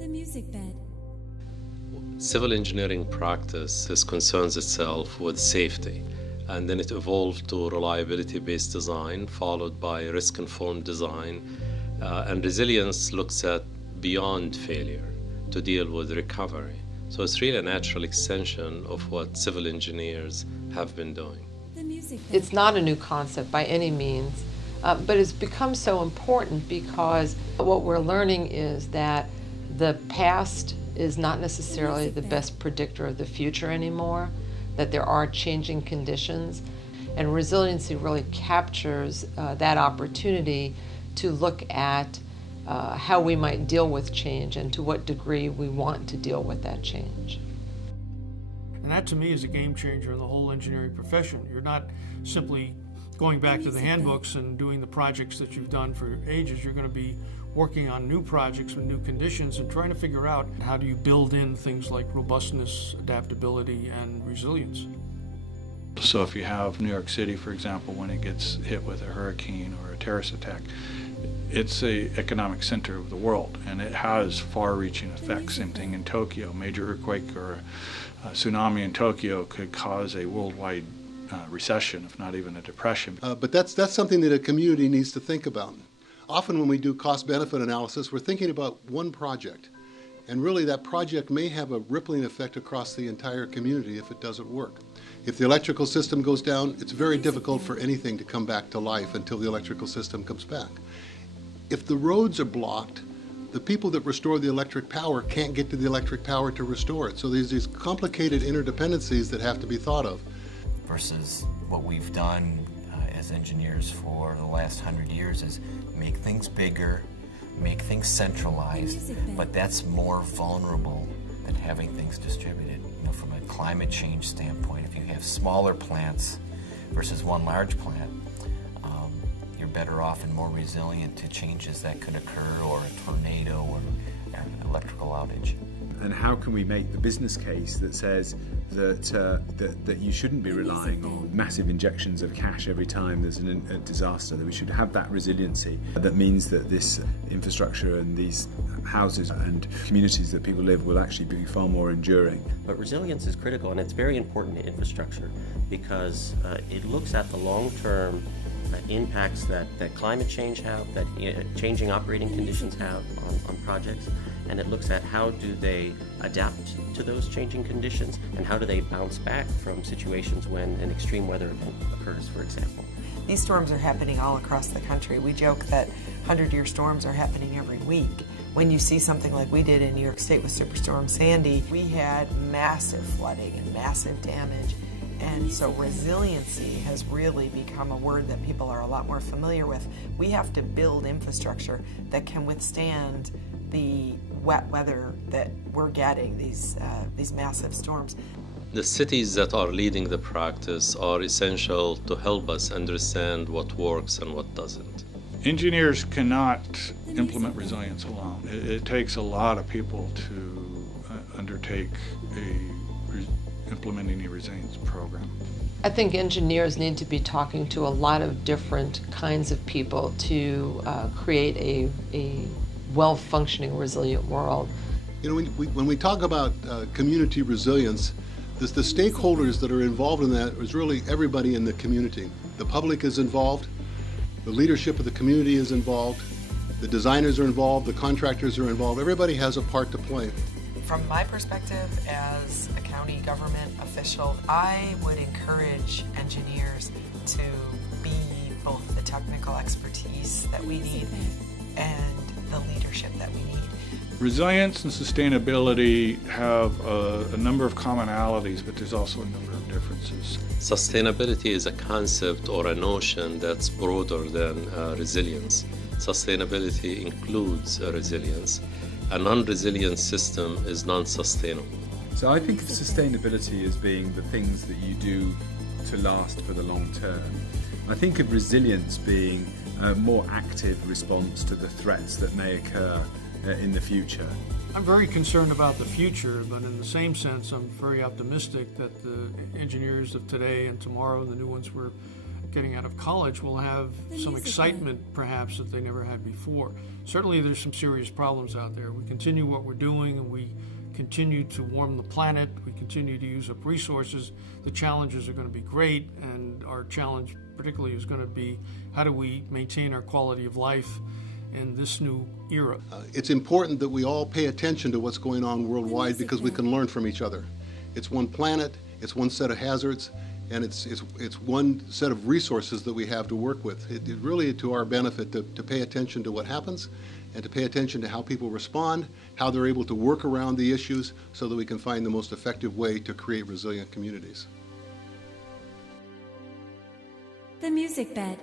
The music bed. Civil engineering practice concerns itself with safety, and then it evolved to reliability-based design, followed by risk-informed design, and resilience looks at beyond failure to deal with recovery. So it's really a natural extension of what civil engineers have been doing. The music bed. It's not a new concept by any means, but it's become so important because what we're learning is that the past is not necessarily the best predictor of the future anymore, that there are changing conditions, and resiliency really captures that opportunity to look at how we might deal with change and to what degree we want to deal with that change. And that to me is a game changer in the whole engineering profession. You're not simply going back to the handbooks and doing the projects that you've done for ages. You're going to be working on new projects with new conditions and trying to figure out how do you build in things like robustness, adaptability, and resilience. So if you have New York City, for example, when it gets hit with a hurricane or a terrorist attack, it's an economic center of the world, and it has far-reaching effects. Same thing in Tokyo. Major earthquake or a tsunami in Tokyo could cause a worldwide recession, if not even a depression. But that's something that a community needs to think about. Often when we do cost-benefit analysis, we're thinking about one project. And really that project may have a rippling effect across the entire community if it doesn't work. If the electrical system goes down, it's very difficult for anything to come back to life until the electrical system comes back. If the roads are blocked, the people that restore the electric power can't get to the electric power to restore it. So there's these complicated interdependencies that have to be thought of. Versus what we've done as engineers for the last 100 years is make things bigger, make things centralized, but that's more vulnerable than having things distributed. You know, from a climate change standpoint, if you have smaller plants versus one large plant, you're better off and more resilient to changes that could occur, or a tornado or an electrical outage. And how can we make the business case that says that you shouldn't be relying on massive injections of cash every time there's a disaster, that we should have that resiliency that means that this infrastructure and these houses and communities that people live will actually be far more enduring. But resilience is critical, and it's very important to infrastructure because it looks at the long-term impacts that climate change have, that changing operating conditions have on projects, and it looks at how do they adapt to those changing conditions and how do they bounce back from situations when an extreme weather event occurs, for example. These storms are happening all across the country. We joke that 100-year storms are happening every week. When you see something like we did in New York State with Superstorm Sandy, we had massive flooding and massive damage. And so resiliency has really become a word that people are a lot more familiar with. We have to build infrastructure that can withstand the wet weather that we're getting, these massive storms. The cities that are leading the practice are essential to help us understand what works and what doesn't. Engineers cannot implement resilience alone. It takes a lot of people to undertake implementing a resilience program. I think engineers need to be talking to a lot of different kinds of people to create a well-functioning, resilient world. You know, when we talk about community resilience, the stakeholders that are involved in that is really everybody in the community. The public is involved, the leadership of the community is involved, the designers are involved, the contractors are involved. Everybody has a part to play. From my perspective as a county government official, I would encourage engineers to be both the technical expertise that we need and the leadership that we need. Resilience and sustainability have a number of commonalities, but there's also a number of differences. Sustainability is a concept or a notion that's broader than resilience. Sustainability includes resilience. A non-resilient system is non-sustainable. So I think of sustainability as being the things that you do to last for the long term. I think of resilience being a more active response to the threats that may occur in the future. I'm very concerned about the future, but in the same sense, I'm very optimistic that the engineers of today and tomorrow and the new ones we're getting out of college will have some excitement perhaps that they never had before. Certainly there's some serious problems out there. We continue what we're doing and we continue to warm the planet, we continue to use up resources. The challenges are going to be great, and our challenge particularly is going to be how do we maintain our quality of life in this new era. It's important that we all pay attention to what's going on worldwide because we can learn from each other. It's one planet, it's one set of hazards, and it's one set of resources that we have to work with. It really is to our benefit to pay attention to what happens and to pay attention to how people respond, how they're able to work around the issues so that we can find the most effective way to create resilient communities. The Music Bed.